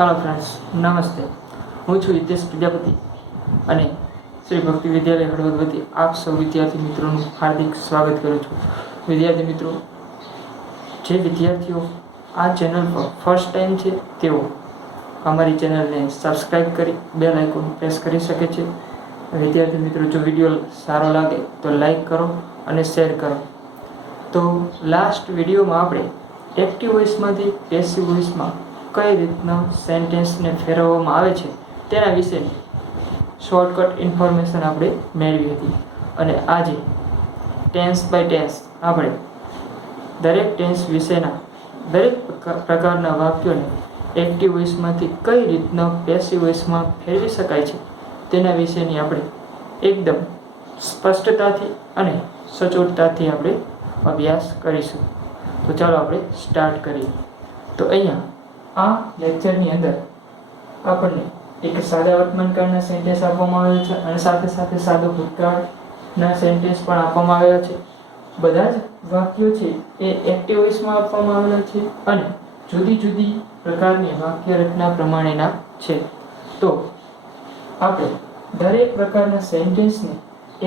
Hello friends, नमस्ते। हूँ छू हितेश प्रजापति અને શ્રી ભક્તિ વિદ્યાલય હળવદ વતી આપ સૌ વિદ્યાર્થી મિત્રોનું હાર્દિક સ્વાગત કરું છું। વિદ્યાર્થી મિત્રો, જે વિદ્યાર્થીઓ આ ચેનલ પર ફર્સ્ટ ટાઈમ છે તેઓ અમારી ચેનલને સબસ્ક્રાઇબ કરી બેલ આઇકોન પ્રેસ કરી શકે છે। વિદ્યાર્થી મિત્રો, જો વિડીયો સારો લાગે તો લાઈક કરો અને શેર કરો। તો લાસ્ટ વિડીયોમાં આપણે એક્ટિવ વોઇસમાંથી પેસિવ વોઇસમાં કઈ રીતના સેન્ટેન્સને ફેરવવામાં આવે છે તેના વિશેની શોર્ટકટ ઇન્ફોર્મેશન આપણે મેળવી હતી। અને આજે ટેન્સ બાય ટેન્સ આપણે દરેક ટેન્સ વિશેના દરેક પ્રકારના વાક્યોને એક્ટિવ વોઇસમાંથી કઈ રીતના પેસિવ વોઇસમાં ફેરવી શકાય છે તેના વિશેની આપણે એકદમ સ્પષ્ટતાથી અને સચોટતાથી આપણે અભ્યાસ કરીશું। તો ચાલો આપણે સ્ટાર્ટ કરીએ। તો અહીંયા આ લેક્ચરની અંદર આપણને એક સાદા વર્તમાનકાળના સેન્ટેન્સ આપવામાં આવેલા છે અને સાથે સાથે સાદો ભૂતકાળના સેન્ટેન્સ પણ આપવામાં આવેલા છે। બધા જ વાક્યો છે એ એક્ટિવ વોઇસમાં આપવામાં આવેલા છે અને જુદી જુદી પ્રકારની વાક્ય રચના પ્રમાણેના છે। તો આપણે દરેક પ્રકારના સેન્ટેન્સને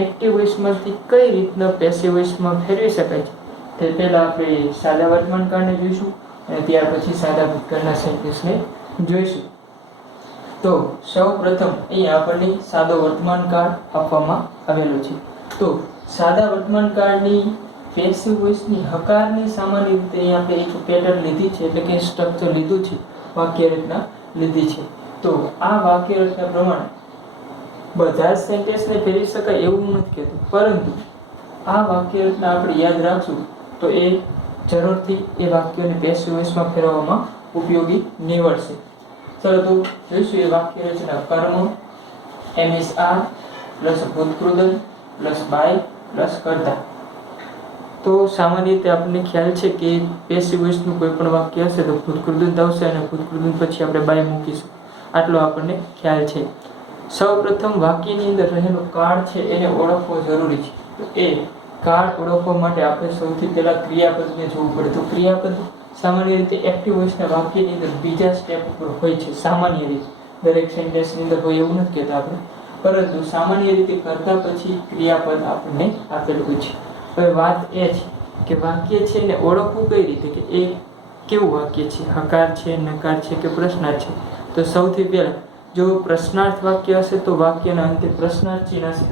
એક્ટિવ વોઇસમાંથી કઈ રીતના પેસિવ વોઇસમાં ફેરવી શકાય છે તે પહેલા આપણે સાદા વર્તમાનકાળને જોઈશું અને ત્યાર પછી સાદા ભૂતકાળના સેન્ટેન્સને જોઈશું। તો સૌ પ્રથમ અહીં આપણને સાદો વર્તમાનકાળ આપવામાં આવેલો છે। તો સાદા વર્તમાનકાળની પેસિવ વોઇસની હકારની સામાન્ય રીતે અહીં આપણે એક પેટર્ન લીધી છે, એટલે કે સ્ટ્રક્ચર લીધું છે, વાક્ય રચના લીધી છે। તો આ વાક્ય રચના પ્રમાણે બધા જ સેન્ટેન્સને ફેરવી શકાય એવું નથી કહેતું, પરંતુ આ વાક્ય રચના આપણે યાદ રાખશું તો એ જરૂરથી એ વાક્યોને પેસિવ વોઇસમાં ફેરવવામાં ઉપયોગી નીવડશે। ચલો તો જોઈશું એ વાક્ય રચના। કર્મ MSR પ્લસ ભૂતકૃદન પ્લસ બાય પ્લસ કર્તા। તો સામાન્ય રીતે આપણને ખ્યાલ છે કે પેસિવ વોઇસનું કોઈ પણ વાક્ય હશે તો ભૂતકૃદન આવશે અને ભૂતકૃદન પછી આપણે બાય મૂકીશું, આટલો આપણને ખ્યાલ છે। સૌ પ્રથમ વાક્યની અંદર રહેલો કાળ છે એને ઓળખવો જરૂરી છે। તો એ કાળ ઓળખવા માટે આપણે સૌથી પહેલા ક્રિયાપદને જોવું પડે। તો ક્રિયાપદ સામાન્ય રીતે એક્ટિવ વોઇસના વાક્યની અંદર બીજા સ્ટેપ ઉપર હોય છે। સામાન્ય રીતે દરેક સેન્ટેન્સની અંદર હોય એવું નથી કહેતા આપણે, પરંતુ સામાન્ય રીતે કરતા પછી ક્રિયાપદ આપણને આપેલું હોય છે। હવે વાત એ છે કે વાક્ય છે એને ઓળખવું કઈ રીતે, કે એ કેવું વાક્ય છે, હકાર છે, નકાર છે કે પ્રશ્નાર્થ છે। તો સૌથી પહેલા જો પ્રશ્નાર્થ વાક્ય હશે તો વાક્યના અંતે પ્રશ્નાર્થ ચિહ્ન હશે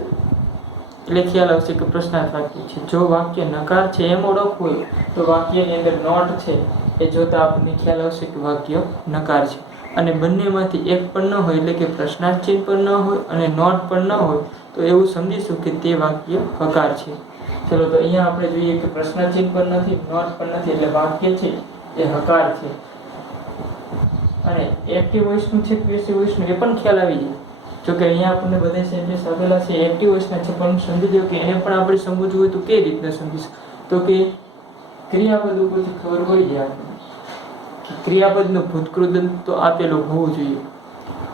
એટલે ખ્યાલ આવશે કે પ્રશ્નાર્થ વાક્ય છે। જો વાક્ય નકાર છે એમ ઓળખવું હોય તો વાક્યની અંદર નોટ છે એ જોતા આપણને ખ્યાલ આવશે કે વાક્ય નકાર છે। અને બંનેમાંથી એક પણ ન હોય એટલે કે પ્રશ્નાર્થ ચિહ્ન પણ ન હોય અને નોટ પણ ન હોય તો એવું સમજીશું કે તે વાક્ય હકાર છે। ચલો તો અહીંયા આપણે જોઈએ કે પ્રશ્નાર્થ ચિહ્ન પણ નથી, નોટ પણ નથી, એટલે વાક્ય છે એ હકાર છે। અને એક્ટિવ વોઇસનું છે પેસિવ વોઇસનું એ પણ ખ્યાલ આવી જાય। જો કે અહીંયા આપણને બધા સેન્ટેન્સ આપેલા છે એક્ટિવ વોઇસના છે, પણ સમજી લો કે એને પણ આપણે સમજવું હોય તો કઈ રીતના સમજીશું, તો કે ક્રિયાપદ ઉપરથી ખબર પડી જાય આપણને કે ક્રિયાપદનું ભૂતકૃદન તો આપેલું હોવું જોઈએ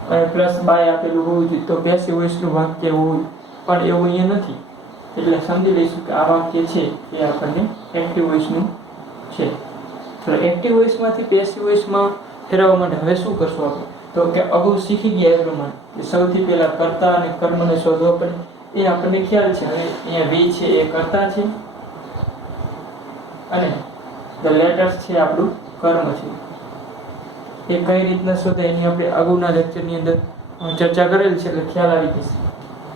અને પ્લસ બાય આપેલું હોવું જોઈએ, તો પેસિવ વોઇસનું વાક્ય હોય, પણ એવું અહીંયા નથી, એટલે સમજી લઈશું કે આ વાક્ય છે એ આપણને એક્ટિવ વોઇસનું છે। તો એક્ટિવ વોઇસમાંથી પેસિવ વોઇસમાં ફેરવવા માટે હવે શું કરશું આપણે, તો કે અગાઉ શીખી ગયા એ પ્રમાણે કે સૌથી પહેલા કર્તા અને કર્મને શોધવા પડે, એ આપણને ખ્યાલ છે। હવે અહીંયા વી છે એ કર્તા છે અને ધ લેટર્સ છે આપણું કર્મ છે। એ કઈ રીતના શોધાય એની આપણે અગાઉના લેક્ચરની અંદર ચર્ચા કરેલી છે એટલે ખ્યાલ આવી જશે।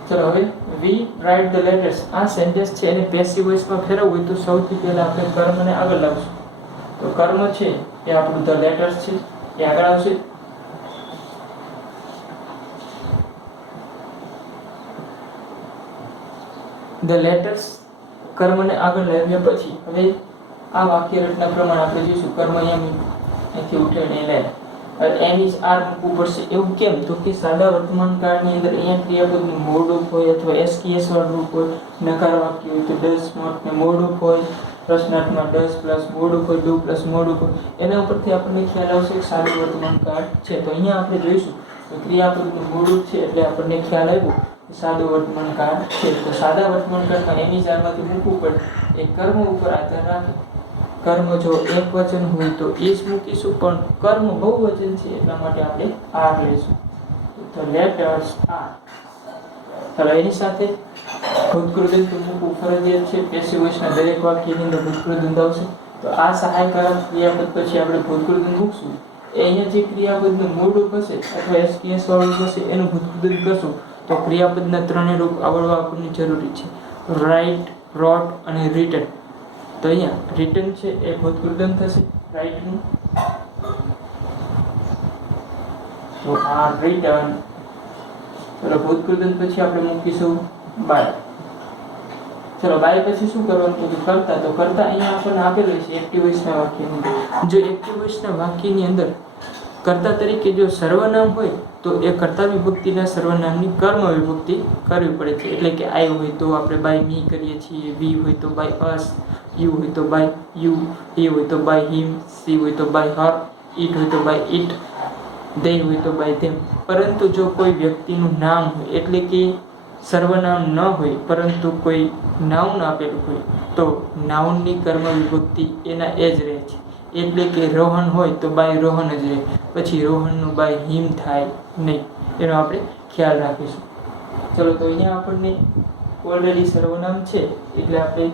ચલો હવે વી રાઇટ ધ લેટર્સ આ સેન્ટેન્સ છે એને પેસિવ વોઇસમાં ફેરવવું હોય તો સૌથી પહેલા આપણે કર્મને આગળ લાવશું। તો કર્મ છે એ આપણું ધ લેટર્સ છે એ આગળ આવશે। ધ લેટર્સ કર્મને આગળ લાવ્યા પછી હવે આ વાક્ય રચના પ્રમાણે આપણે જોઈશું કર્મ અહીંયાથી ઉઠાડીને લે, હવે એમ ઇઝ આર મૂકવું પડશે। એવું કેમ, તો કે સાદા વર્તમાન કાળની અંદર અહીંયા ક્રિયાપદનું મોડ રૂપ હોય અથવા એસકેએસ વાળું રૂપ હોય, નકાર વાક્ય હોય તો ડઝ નોટ ને મોડ રૂપ હોય, પ્રશ્નાર્થમાં ડઝ પ્લસ મોડ રૂપ હોય, ડુ પ્લસ મોડ રૂપ હોય, એના ઉપરથી આપણને ખ્યાલ આવશે કે સાદું વર્તમાન કાળ છે। તો અહીંયા આપણે જોઈશું તો ક્રિયાપદનું મોડ રૂપ છે એટલે આપણને ખ્યાલ આવ્યો કે સાદું વર્તમાન કાળ છે। તો સાદા વર્તમાન કાળમાં એમ ઇઝ આરમાંથી મૂકવું પડે, એ કર્મ ઉપર આધાર રાખે કર્મ જો એકવચન હોય તો ઈસ મૂકીશું, પણ કર્મ બહુવચન છે એટલા માટે આપણે આર લઈશું. તો લેટર્સ આર. ચાલો એની સાથે ભૂતકૃદંત મૂકવું ફરજિયાત છે. પેસિવ વોઇસના દરેક વાક્યની અંદર ભૂતકૃદંત આવશે. તો આ સહાયકારક ક્રિયાપદ પછી આપણે ભૂતકૃદંત મૂકશું. એ અહીંયા જે ક્રિયાપદનું મૂળ રૂપ હશે અથવા એસપીએસ વાળું હશે એનું ભૂતકૃદંત કરશું તો ક્રિયાપદના ત્રણેય રૂપ આવડવા આપણને જરૂરી છે. રાઇટ, રોટ અને રિટન. તો અહીંયા રિટન છે એ ભૂતકૃદંત થશે રાઇટનું. તો આ રિટન. ચલો ભૂતકૃદંત પછી આપણે મૂકીશું બાય. ચલો બાય પછી શું કરવાનું કીધું? કરતા. તો કરતા અહીંયા આપણને આપેલું છે એક્ટિવ વોઇસના વાક્યની અંદર. જો એક્ટિવ વોઇસના વાક્યની અંદર કર્તા તરીકે જો સર્વનામ હોય તો એ કર્તા વિભક્તિના સર્વનામની કર્મ વિભક્તિ કરવી પડે છે. એટલે કે આઈ હોય તો આપણે બાય મી કરીએ છીએ, વી હોય તો બાય અસ, યુ હોય તો બાય યુ, હી હોય તો બાય હિમ, સી હોય તો બાય હર, ઇટ હોય તો બાય ઇટ, they હોય તો બાય them. પરંતુ જો કોઈ વ્યક્તિનું નામ હોય એટલે કે સર્વનામ ન હોય પરંતુ કોઈ નાઉન આપેલું હોય તો નાઉનની કર્મ વિભક્તિ એના એ જ રહે છે. એટલે કે રોહન હોય તો બાય રોહન જ રહે, પછી રોહનનું બાય હિમ થાય નહીં. એનો આપણે ખ્યાલ રાખીશું. ચલો તો અહીંયા આપણને ઓલરેડી સર્વનામ છે એટલે આપણે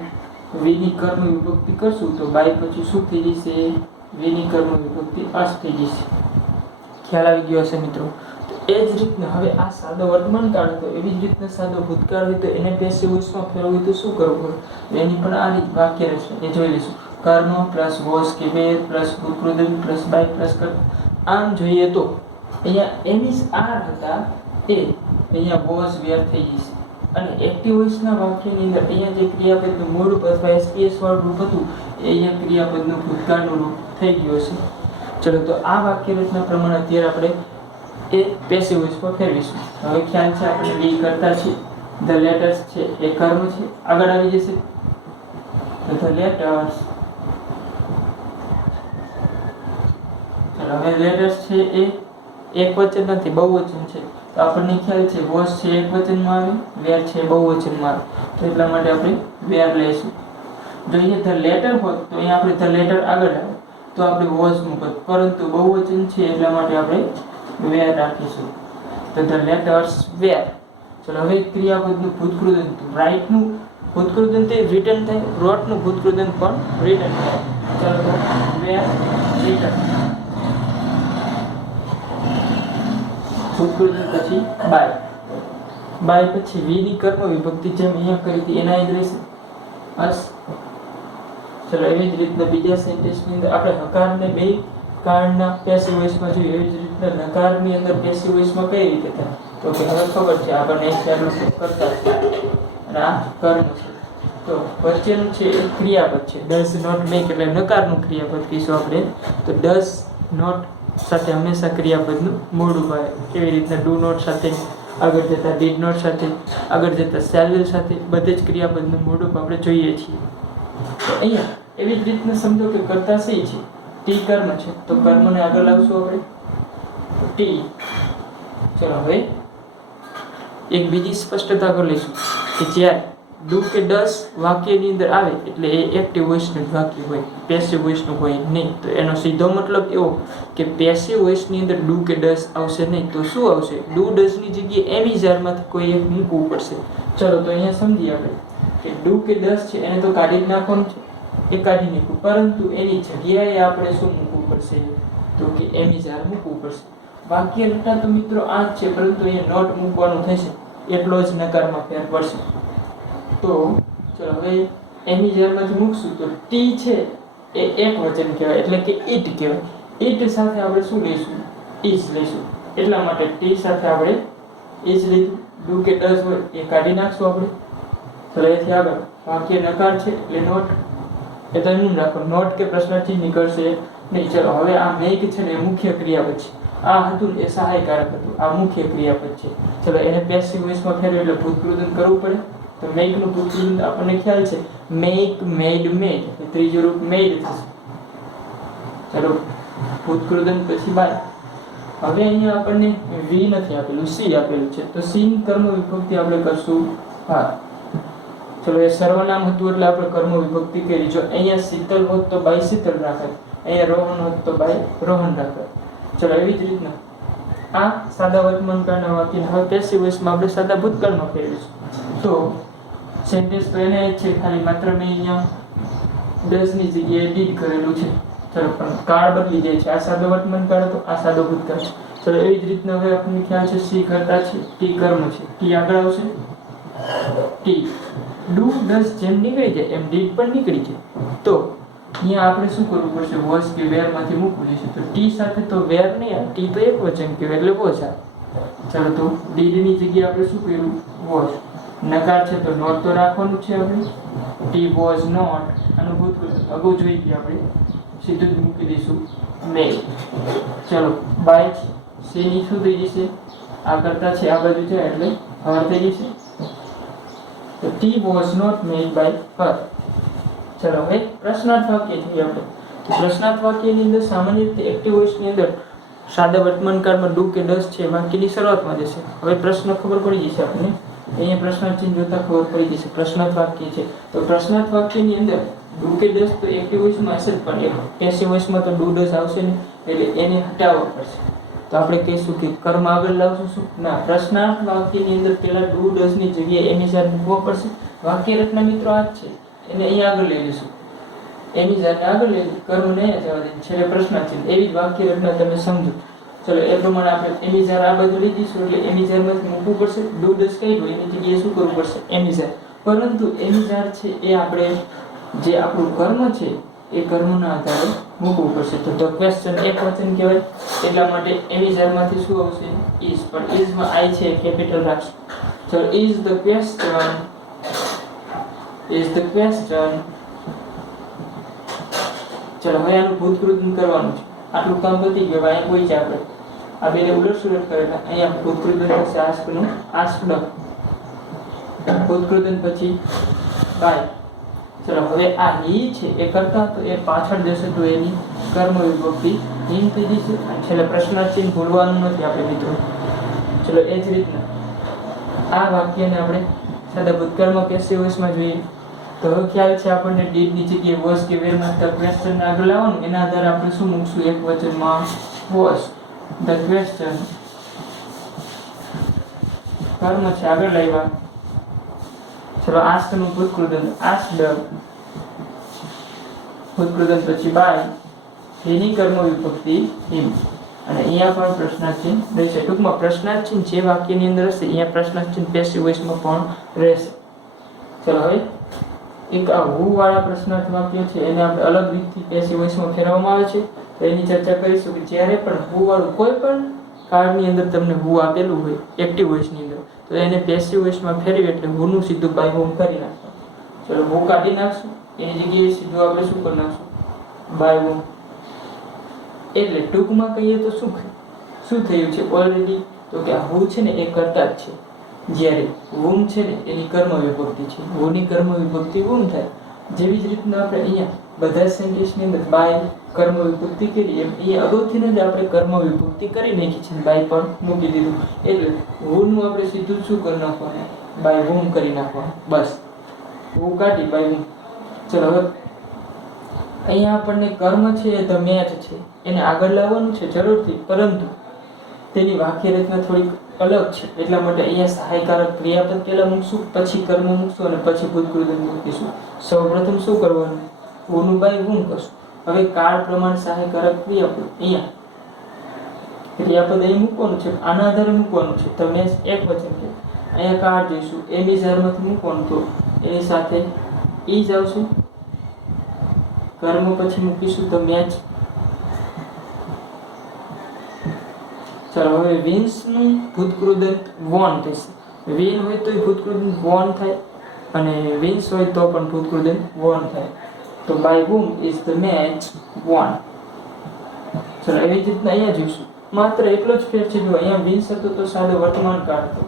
વીની કર્મ વિભક્તિ કરશું તો બાય પછી શું થઈ જશે? વીની કર્મ વિભક્તિ અસ થઈ જશે. ખ્યાલ આવી ગયો હશે મિત્રો. તો એ જ રીતના હવે આ સાદો વર્તમાન કાળ હતો એવી જ રીતના સાદો ભૂતકાળ હોય તો એને પેસિવ વોઇસમાં ફેરવવું હોય તો શું કરવું પડે? એની પણ આ રીત વાક્ય રહેશે એ જોઈ લઈશું. કર્મ પ્લસ વોઝ કે વેર પ્લસ ભૂતકૃદંત પ્લસ બાય પ્લસ કર્મ. આમ જોઈએ તો અહીંયા એમિસ આર હતા એ અહીંયા વોઝ વેર થઈ જશે. અને એક્ટિવ વોઇસના વાક્યની અંદર અહીંયા જે ક્રિયાપદનું મૂળ રૂપ અથવા એસપીએસ વાળું રૂપ હતું એ અહીંયા ક્રિયાપદનું ભૂતકાળનું રૂપ થઈ ગયું હશે. ચલો તો આ વાક્ય રચના પ્રમાણે અત્યારે આપણે એ પેસિવ વોઇસમાં ફેરવીશું. હવે ખ્યાલ છે આપણે વી કરતા છે, ધ લેટર્સ છે એ કર્મ છે, આગળ આવી જશે ધ લેટર્સ. ચલો હવે લેટર્સ છે એ એક વચન નથી બહુવચન છે. તો આપણને ખ્યાલ છે વોઝ છે એક વચનમાં આવે, વેર છે બહુવચનમાં આવે. તો એટલા માટે આપણે વેર લઈશું. જો અહીંયા ધ લેટર હોત તો અહીંયા આપણે ધ લેટર આગળ આવે તો આપણે વોઝ મૂકત, પરંતુ બહુવચન છે એટલા માટે આપણે વેર રાખીશું. તો ધ લેટર્સ વેર. ચલો હવે ક્રિયાપદનું ભૂતકૃદંત. રાઇટનું ભૂતકૃદંત રિટર્ન થાય, રોટનું ભૂતકૃદંત પણ રિટર્ન થાય. ચલો તો વેર રિટર્ન. ભૂતકૃદંત પછી બાય. બાય પછી વીની કર્મ વિભક્તિ જેમ અહીંયા કરી હતી એના જ રહેશે બસ. ચલો એવી જ રીતના બીજા સેન્ટેન્સની અંદર આપણે હકારને બે કાળના પેસિવ વોઇસમાં જોઈએ એવી જ રીતના નકારની અંદર પેસિવ વોઇસમાં કઈ રીતે થાય તો કે હવે ખબર છે આપણને એક ચાલુ કરતા છે અને આ કર્મ છે. તો વચ્ચેનું છે એ ક્રિયાપદ છે ડઝ નોટ મેક એટલે નકારનું ક્રિયાપદ કહીશું આપણે. તો ડઝ નોટ સાથે હંમેશા ક્રિયાપદનું મૂળ રૂપ આવે. કેવી રીતના ડુ નોટ સાથે, આગળ જતા ડીડ નોટ સાથે, આગળ જતા શેલ વિલ સાથે બધે જ ક્રિયાપદનું મૂળ રૂપ આપણે જોઈએ છીએ. તો અહીંયા એવી જ રીતના સમજો કે કરતા સહી છે, ટી કર્મ છે તો કર્મને આગળ લાવશું આપણે ટી. ચલો હવે એક બીજી સ્પષ્ટતા કરી લઈશું કે જ્યારે ડુ કે ડસ વાક્યની અંદર આવે એટલે એ એક્ટિવ વોઇસનું જ વાક્ય હોય, પેસિવ વોઇસનું હોય નહીં. તો એનો સીધો મતલબ એવો કે પેસિવ વોઇસની અંદર ડુ કે ડસ આવશે નહીં. તો શું આવશે? ડુ ડસની જગ્યાએ એમિઝારમાંથી કોઈ એક મૂકવું પડશે. ચલો તો અહીંયા સમજીએ આપણે કે ડુ કે ડસ છે એને તો કાઢી જ નાખવાનું છે, એ કાઢી નાખ્યું, પરંતુ એની જગ્યાએ આપણે શું મૂકવું પડશે? તો કે એમિઝાર મૂકવું પડશે. વાક્ય રચના તો મિત્રો આ જ છે, પરંતુ અહીંયા નોટ મૂકવાનું થશે, એટલો જ નકારમાં ફેર પડશે. તો ચલો હવે એમિઝારમાંથી મૂકશું તો ટી છે એ એક વચન કહેવાય એટલે કે ઈટ કહેવાય. ઈટ સાથે આપણે શું લઈશું? ઇઝ લઈશું. એટલા માટે ટી સાથે આપણે ઇઝ લીધું. ડુ કે ડઝ હોય એ કાઢી નાખશું આપણે. ચલો એથી આગળ વાક્ય નકાર છે એટલે નોટ, એ તો એમ રાખો, નોટ કે પ્રશ્નાર્થી નીકળશે નહીં. ચલો હવે આ મેક છે ને એ મુખ્ય ક્રિયાપદ છે, આ હતું એ સહાયકારક હતું, આ મુખ્ય ક્રિયાપદ છે. ચલો એને પેસિવ વોઇસમાં ફેરવ્યું એટલે ભૂતકૃદંત કરવું પડે. તો મેક નું ભૂતકૃદંત આપણને ખ્યાલ છે મેક, મેડ, મેડ, ત્રીજું રૂપ મેડ થશે. ચલો ભૂતકૃદંત પછી બાય. હવે અહીંયા આપણને વી નથી આપેલું, સી આપેલું છે. તો સી કર્મ વિભક્તિ આપણે કરશું હા. ચલો એ સર્વનામ હતું એટલે આપણે કર્મ વિભક્તિ કરી. જો અહીંયા શીતલ હોત તો બાય શીતલ રાખાય, અહીંયા રોહન હોત તો બાય રોહન રાખાય. ચલો એવી જ રીતના આ સાદા વર્તમાન કાળના વાક્ય હવે પેસિવ વોઇસમાં આપણે સાદા ભૂતકાળમાં ફેરવીશું. તો સેન્ટેન્સ તો એને જ છે, ખાલી માત્ર મેં અહીંયા ડઝ ની જગ્યાએ ડીડ કરેલું છે. ચલો પણ કાળ બદલી જાય છે, આ સાદો વર્તમાન કાળ હતો, આ સાદો ભૂતકાળ છે. ચલો એવી જ રીતના હવે આપણને ખ્યાલ છે સી કરતા છે, ટી કર્મ છે, ટી આગળ આવશે, ટી ડુ ડઝ જેમ નીકળી જાય એમ ડીડ પણ નીકળી જાય. તો અહીંયા આપણે શું કરવું પડશે, વોઝ કે વેર માંથી મૂકવું છે. તો ટી સાથે તો વેર નહીં આવે, ટી તો એક વચન કહેવાય એટલે વોઝ આવે. ચાલો તો ડીડ ની જગ્યાએ આપણે શું કર્યું, વોઝ. નકાર છે તો નોટ તો રાખવાનું છે આપણે, ટી વોઝ નોટ. આનું ભૂતકાળ અગાઉ જોઈ ગયા આપણે, સીધું જ મૂકી દઈશું મેડ. ચલો બાય સીની શું થઈ જશે, આ કરતા છે આ બાજુ છે એટલે હર થઈ જશે. તો it was not made by her. ચલો હવે પ્રશ્નાર્થ વાક્ય જોઈએ આપણે. તો પ્રશ્નાર્થ વાક્યની અંદર સામાન્ય રીતે એક્ટિવ વોઇસની અંદર સાદા વર્તમાન કાળમાં ડુ કે ડઝ છે વાક્યની શરૂઆતમાં જશે. હવે પ્રશ્ન ખબર પડી જશે આપણને, અહીંયા પ્રશ્નાર્થ ચિહ્ન જોતા ખબર પડી જશે પ્રશ્નાર્થ વાક્ય છે. તો પ્રશ્નાર્થ વાક્યની અંદર ડુ કે ડઝ તો એક્ટિવ વોઇસમાં હશે જ, પણ એક પેસિવ વોઇસમાં તો ડુ ડઝ આવશે ને, એટલે એને હટાવવા પડશે. તો આપણે કહીશું કે કર્મ આગળ લાવશું શું ના, પ્રશ્નાર્થ વાક્યની અંદર પહેલા ડુ ડઝ ની જગ્યાએ એમિઝાર મૂકવો પડશે. વાક્ય રચના મિત્રો આ જ છે, એને અહીંયા આગળ લઈ લઈશું, એમિઝારને આગળ લઈ કર્મ ને જવા દે, છેલ્લે પ્રશ્નાર્થ ચિહ્ન. એવી જ વાક્ય રચના તમે સમજો. ચલો એ પ્રમાણે આપણે એમિઝાર આ બાજુ લઈ દઈશું એટલે એમિઝારમાંથી મૂકવું પડશે. ડુ ડઝ કઈ હોય એની જગ્યાએ શું કરવું પડશે, એમિઝાર. પરંતુ એમિઝાર છે એ આપણે જે આપણું કર્મ છે એ કર્મના આધારે મૂકવું પડશે. તો ધ ક્વેશ્ચન એક વચન કહેવાય, એટલા માટે એમિઝારમાંથી શું આવશે, ઇઝ. પણ ઇઝમાં આઈ છે કેપિટલ રાખશું. ચલો is the question, is the question. ચલો હવે આનું ભૂતકૃતન કરવાનું છે. આટલું કામ પતી ગયું. અહીંયા કોઈ છે આપણે આ બેને ઉલટ સુલટ કરેલા, અહીંયા ભૂતકૃતન થશે આસ્કનું આસ્કડ, ભૂતકૃતન પછી બાય. ચલો હવે આ હી છે એ કરતા તો એ પાછળ જશે તો એની કર્મ વિભક્તિ હિમ થઈ જશે. અને છેલ્લે પ્રશ્નાર્થ ચિહ્ન ભૂલવાનું નથી આપણે મિત્રો. ચલો એ જ રીતના આ વાક્યને આપણે સાદા ભૂતકાળમાં પેસિવ વોઇસમાં જોઈએ. તો હવે ખ્યાલ છે આપણને ડીડ ની જગ્યાએ વોઝ કે વેર માં ધ ક્વેશ્ચન આગળ લાવવાનું, એના આધારે આપણે શું મૂકશું, એક વચનમાં વોઝ ધ ક્વેશ્ચન. કર્મ છે આગળ લાવ્યા. ચલો આસ્ક નું ભૂતકૃતન આસ્કડ, ભૂતકૃતન પછી બાય, એની કર્મ વિભક્તિ હિમ. અને અહીંયા પણ પ્રશ્નાર્થ ચિહ્ન રહેશે. ટૂંકમાં પ્રશ્નાર્થ ચિહ્ન જે વાક્યની અંદર હશે અહીંયા પ્રશ્નાર્થ ચિહ્ન પેસિવ વોઇસમાં પણ રહેશે. ચલો હવે એક આ હુ વાળા પ્રશ્નાર્થ વાક્ય છે એને આપણે અલગ રીતથી પેસિવ વોઇસમાં ફેરવવામાં આવે છે. તો એની ચર્ચા કરીશું કે જ્યારે પણ હુ વાળું કોઈ પણ કાળની અંદર તમને હુ આપેલું હોય એક્ટિવ વોઇસની અંદર, તો એને પેસિવ વોઇસમાં ફેરવી એટલે હુનું સીધું બાય હોમ કરી નાખશું. ચલો હુ કાઢી નાખશું, એની જગ્યાએ સીધું આપણે શું કરી નાખશું, બાય હોમ. એટલે ટૂંકમાં કહીએ તો શું થયું છે ઓલરેડી, તો કે આ હુ છે ને એ કરતા જ છે, જ્યારે વુમ છે ને એની કર્મ વિભક્તિ છે, હુની કર્મ વિભક્તિ વુમ થાય. જેવી જ રીતના આપણે અહીંયા બધા સેન્ટેન્સની અંદર બાય કર્મ વિભક્તિ કરી એમ અહીંયા અગાઉથી જ આપણે કર્મ વિભક્તિ કરી નાખી છે, બાય પણ મૂકી દીધું. એટલે વુનું આપણે સીધું શું કરી નાખવાનું, બાય વુમ કરી નાખવાનું. બસ વુ કાઢી બાય વુમ. ચલો હવે અહીંયા આપણને કર્મ છે એ ધ મેચ છે એને આગળ લાવવાનું છે જરૂરથી, પરંતુ તેની વાક્ય રચના થોડીક અલગ છે. એટલા માટે અહીંયા સહાયકારક ક્રિયાપદ પહેલા મૂકશું, પછી કર્મ મૂકશું અને પછી ભૂતકૃતન મૂકીશું. સૌપ્રથમ શું કરવાનું, હુનું બાય વુમ કરશું. હવે કાળ પ્રમાણ સહાયકારક ક્રિયાપદ અહીંયા ક્રિયાપદ અહીં મૂકવાનું છે, આના આધારે મૂકવાનું છે. તમે એક વચન છે અહીંયા કાળ જોઈશું, એમિઝારમાંથી મૂકવાનું તો એની સાથે ઈ જ આવશે. કર્મ પછી મૂકીશું તો મેચ. ચલો હવે વિન્સ નું ભૂતકૃદંત વોન થશે. વિન હોય તો ભૂતકૃદંત વોન થાય અને વિન્સ હોય તો પણ ભૂતકૃદંત વોન થાય. તો by whom is the match won. ચલો એવી રીતના અહીંયા જોઈશું. માત્ર એટલો જ ફેર છે, જો અહીંયા વિન્સ હતો તો સાદો વર્તમાન કાળ હતો,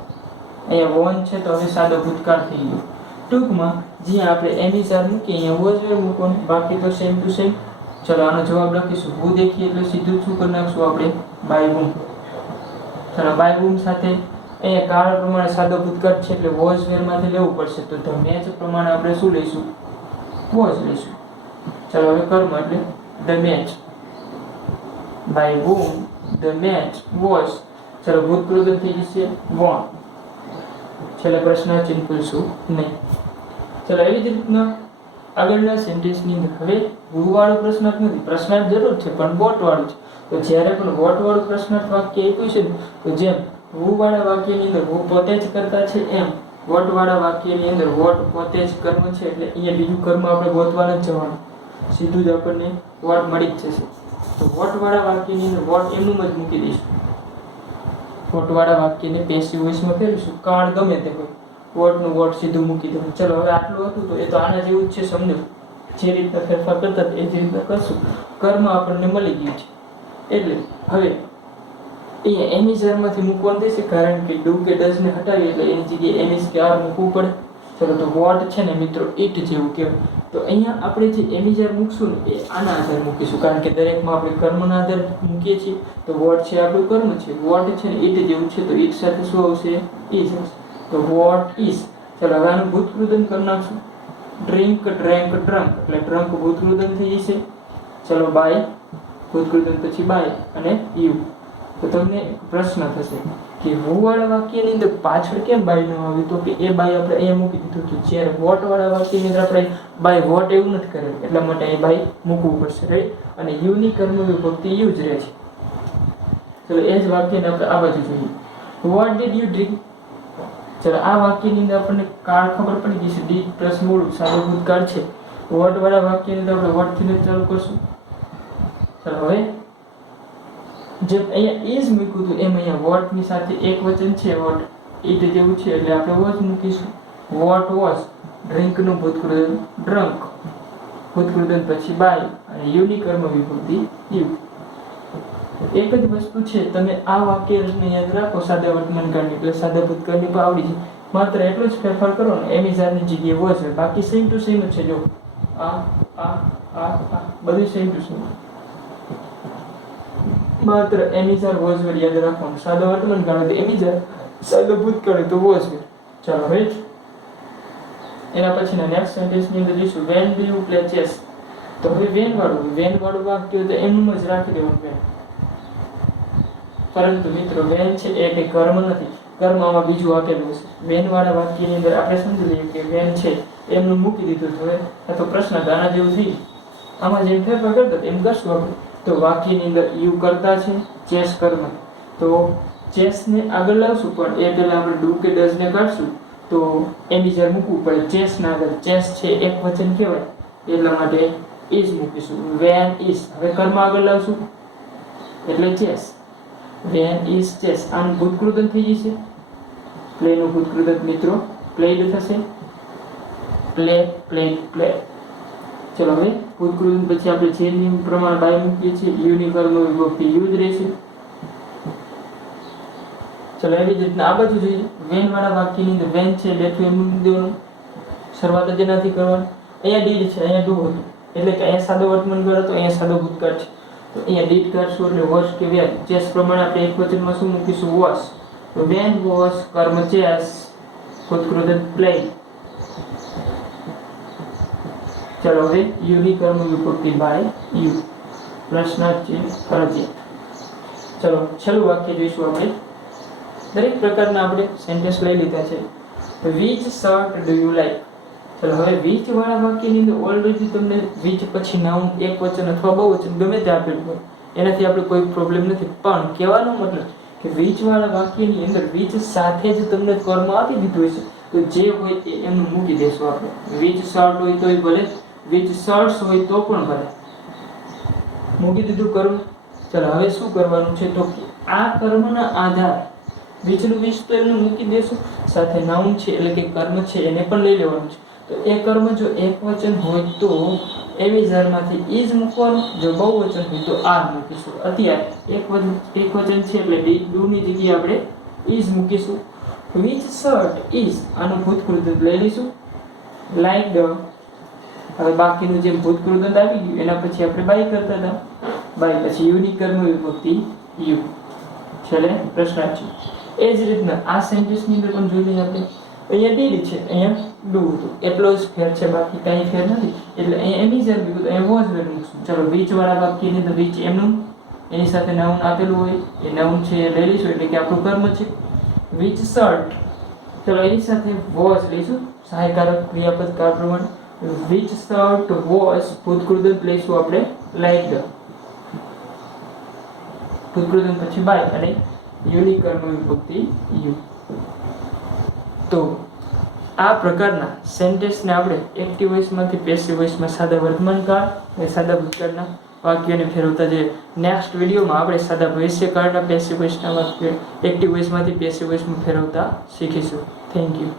અહીંયા વોન છે તો હવે સાદો ભૂતકાળ થઈ ગયો. ટૂંકમાં જ્યાં આપણે એમિઝાર મૂકીએ અહીંયા વોઝ વેર મૂકવાનું, બાકી તો સેમ ટુ સેમ. ચલો આનો જવાબ લખીશું. હુ દેખીએ એટલે સીધું શું કરી નાખશું આપણે, બાય whom. ચલો બાય whom સાથે અહીંયા કારણ પ્રમાણે સાદો ભૂતકાળ છે એટલે વોઝ વેરમાંથી લેવું પડશે, તો ધ મેચ પ્રમાણે આપણે શું લઈશું? વોઝ લઈશું. ચાલો હવે કર્મ એટલે the match, by whom the match was. ચાલો ભૂતકૃત થઈ જશે વોન. છેલ્લે પ્રશ્ન ચિહ્ન ભૂલશું નહીં. ચાલો એવી જ રીતના આગળના સેન્ટેન્સની અંદર હવે who વાળો પ્રશ્નાર્થ નથી, પ્રશ્નાર્થ જરૂર છે પણ વોટ વાળું છે. તો જ્યારે પણ વોટ વાળું પ્રશ્નાર્થ વાક્ય આપ્યું છે ને, તો જેમ who વાળા વાક્યની અંદર who પોતે જ કરતા છે, એમ વોટ વાળા વાક્યની અંદર વોટ પોતે જ કર્મ છે, એટલે અહીંયા બીજું કર્મ આપણે ગોતવા જ જવાનું, સીધું જ આપણને વોટ મળી જ જશે. તો વોટ વાળા વાક્યની અંદર વોટ એમનું જ મૂકી દઈશું. વોટ વાળા વાક્યને પેસિવ વોઇસમાં ફેરવીશું, કારણ ગમે તે હોય, વોટનું વોટ સીધું મૂકી દઉં. ચલો હવે આટલું હતું, તો એ તો આના જેવું જ છે, સમજો. જે રીતના ફેરફાર કરતા એ જ રીતના કરશું. કર્મ આપણને મળી ગયું છે, એટલે હવે અહીંયા એમિઝરમાંથી મૂકવાનું થશે, કારણ કે ડુ કે ડઝ ને હટાવી એટલે એની જગ્યાએ એમિઝ કે આર મૂકવું પડે. ચલો તો વોટ છે ને મિત્રો ઇટ જેવું કહેવાય. તો અહીંયા આપણે જે એમિઝર મૂકશું ને એ આના આધાર મૂકીશું, કારણ કે દરેકમાં આપણે કર્મના આધાર મૂકીએ છીએ. તો વોટ છે આપણું કર્મ છે, વોટ છે ને ઇટ જેવું છે, તો ઇટ સાથે શું આવશે? ઇઝ આવશે. તો વોટ ઇઝ. ચલો હવે આનું ભૂતકૃદન કરી નાખશું. ડ્રિંક, ડ્રેન્ક, ડ્રંક, એટલે ડ્રંક ભૂતકૃદન થઈ જશે. ચલો બાય ભૂતકૃદન પછી બાય અને યુ. તો તમને પ્રશ્ન થશે કે who વાળા વાક્યની અંદર પાછળ કેમ બાય ન આવ્યું? તો કે એ બાય આપણે અહીંયા મૂકી દીધું હતું, જ્યારે વોટ વાળા વાક્યની અંદર આપણે બાય વોટ એવું નથી કરેલું, એટલા માટે એ બાય મૂકવું પડશે, રાઈટ. અને યુ ની કર્મ વિભક્તિ યુ જ રહે છે. ચલો એ જ વાક્યને આપણે આ બાજુ જોઈએ. What did you drink? ચલો આ વાક્યની અંદર આપણને કાળ ખબર પડી ગઈ છે, ડીડ પ્લસ મૂળ સાદો ભૂતકાળ છે. વોટ વાળા વાક્યની અંદર આપણે વોટ થી ચાલુ કરશું. ચલો હવે જેમ અહીંયા ઇઝ મૂક્યું હતું એમ અહીંયા વોટ ની સાથે એક વચન છે, વોટ ઇટ જેવું છે, એટલે આપણે વોઝ મૂકીશું. વોટ વોઝ, ડ્રિંક નું ભૂતકૃદન ડ્રંક, ભૂતકૃદન પછી બાય અને યુ ની કર્મ વિભક્તિ યુ. એક જ વસ્તુ છે, તમે આ વાક્ય રચના યાદ રાખો સાદા વર્તમાનકાળની, એટલે સાદા ભૂતકાળની પણ આવડી છે. માત્ર એટલો જ ફેરફાર કરો ને, એમિઝારની જગ્યાએ વોઝ હોય, બાકી સેમ ટુ સેમ જ છે. જો આ બધું સેમ ટુ સેમ, માત્ર એમિઝાર વોઝ વેર યાદ રાખવાનું. સાદો વર્તમાનકાળ હોય તો એમિઝાર, સાદો ભૂતકાળ હોય તો વોઝ વેર. ચાલો હવે એના પછીના નેક્સ્ટ સેન્ટેન્સની અંદર જોઈશું when do you play chess. તો હવે વેન વાળું વાક્ય તો એમનું જ રાખી દેવાનું વેન. પરંતુ મિત્રો વેન છે એ કે કર્મ નથી, કર્મ આમાં બીજું આપેલું છે. વેન વાળા વાક્યની અંદર આપણે સમજી લઈએ કે વેન છે એમનું મૂકી દીધું. હવે આ તો પ્રશ્ન આના જેવું થઈ, આમાં જેમ ફેરફાર કરતા એમ કરશું આપણે. તો વાક્યની અંદર યુ કરતા છે, ચેસ કર્મ, તો ચેસ ને આગળ લાવશું, પણ એ પહેલા આપણે ડુ કે ડઝ ને કાઢશું, તો એમિઝર મૂકવું પડે. ચેસ ના આગળ ચેસ છે એક વચન કહેવાય, એટલા માટે ઇઝ મૂકીશું. વેન ઇઝ, હવે કર્મ આગળ લાવશું એટલે ચેસ. વેન ઇઝ ચેસ, આનું ભૂતકૃદન થઈ જશે. પ્લે નું ભૂતકૃદન મિત્રો પ્લેડ થશે. Play, played, play. ચલો હવે ભૂતકૃદન પછી આપણે જે નિયમ પ્રમાણે બાય મૂકીએ છીએ, યુ ની કર્મ વિભક્તિ યુ જ રહેશે. ચલો એવી જ રીતના આ બાજુ જોઈએ. વેન વાળા વાક્યની અંદર વેન છે બેઠું એમ મૂકી દેવાનું, શરૂઆત જ એનાથી કરવાની. અહીંયા ડીડ છે, અહીંયા ડુ હતું, એટલે કે અહીંયા સાદો વર્તમાનકાળ હતો, અહીંયા સાદો ભૂતકાળ છે. તો અહીંયા ડીડ કાઢશું એટલે વોઝ કે વેન. ચેસ પ્રમાણે આપણે એક વચનમાં શું મૂકીશું? વોઝ. તો વેન વોઝ કર્મ ચેસ, ભૂતકૃદન પ્લે. ચલો હવે યુ ની કર્મ વિભક્તિ બાય યુ, પ્રશ્નાર્થ છે ફરજિયાત. ચલો છેલ્લું વાક્ય જોઈશું આપણે. દરેક પ્રકારના આપણે સેન્ટેન્સ લઈ લીધા છે. Which shirt do you like? ચલો હવે વિચ વાળા વાક્યની અંદર ઓલરેડી તમને વિચ પછી નાઉન એક વચન અથવા બહુવચન ગમે તે આપેલું હોય, એનાથી આપણે કોઈ પ્રોબ્લેમ નથી. પણ કહેવાનો મતલબ કે વિચ વાળા વાક્યની અંદર વિચ સાથે જ તમને કર્મ આપી દીધું હશે, તો જે હોય તે એમનું મૂકી દેશું આપણે. વિચ શર્ટ હોય તોય ભલે, વિચ શર્ટ્સ હોય તો પણ ભલે, મૂકી દીધું કર્મ. ચલો હવે શું કરવાનું છે? તો આ કર્મના આધાર વિચનું વિચ તો એમને મૂકી દેશું, સાથે નાઉન છે એટલે કે કર્મ છે એને પણ લઈ લેવાનું છે. તો એ કર્મ જો એક વચન હોય તો એમિઝરમાંથી ઇઝ મૂકવાનું, જો બહુવચન હોય તો આર મૂકીશું. અત્યારે એક વચન છે એટલે ડુ ની જગ્યાએ આપણે ઇઝ મૂકીશું. વિચ શર્ટ ઇઝ, આનું ભૂતકૃદન લઈ લઈશું. લાઈક ધ, હવે બાકીનું જેમ ભૂતકૃદન આવી ગયું એના પછી આપણે બાય કરતા હતા, બાય પછી યુ ની કર્મ વિભક્તિ યુ. છેલ્લે પ્રશ્નાર્થ છે. એ જ રીતના આ સેન્ટેન્સની અંદર પણ જોઈ લઈએ આપણે. અહીંયા ડીડ છે, અહીંયા ડુ હતું, એટલો જ ફેર છે, બાકી કાંઈ ફેર નથી. એટલે અહીંયા એની જેમ બીજું અહીંયા વોઝ વેર મૂકશું. ચલો વીચ વાળા વાક્યની અંદર વીચ એમનું એની સાથે નાઉન આપેલું હોય, એ નાઉન છે એ લઈ લઈશું એટલે કે આપણું કર્મ છે. વીચ શર્ટ, ચલો એની સાથે વોઝ લઈશું, સહાયકારક ક્રિયાપદ કાળ પ્રમાણે. વીચ શર્ટ વોઝ ભૂતકૃત લઈશું આપણે લાઈક ધ, ભૂતકૃત પછી બાય અને યુની કર્મ વિભક્તિ યુ. તો આ પ્રકારના સેન્ટેન્સને આપણે એક્ટિવ વોઇસમાંથી પેસિવ વોઇસમાં સાદા વર્તમાન કાળ અને સાદા ભૂતકાળના વાક્યોને ફેરવતા જે નેક્સ્ટ વિડીયોમાં આપણે સાદા ભવિષ્યકાળના પેસિવ વોઇસના વાક્ય એક્ટિવ વોઇસમાંથી પેસિવ વોઇસમાં ફેરવતા શીખીશું. Thank you.